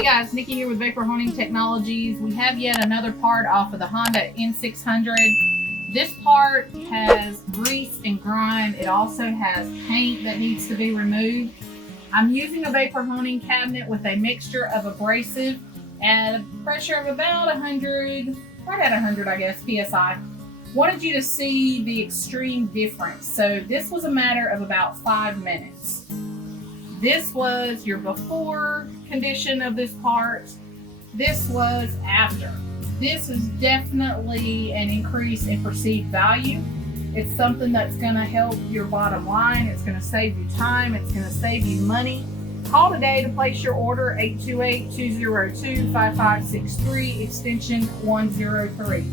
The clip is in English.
Hey guys, Nikki here with Vapor Honing Technologies. We have yet another part off of the Honda N600. This part has grease and grime. It also has paint that needs to be removed. I'm using a vapor honing cabinet with a mixture of abrasive at a pressure of about 100, right at 100 I guess, PSI. Wanted you to see the extreme difference. So this was a matter of about 5 minutes. This was your before condition of this part. This was after. This is definitely an increase in perceived value. It's something that's gonna help your bottom line. It's gonna save you time. It's gonna save you money. Call today to place your order, 828-202-5563, extension 103.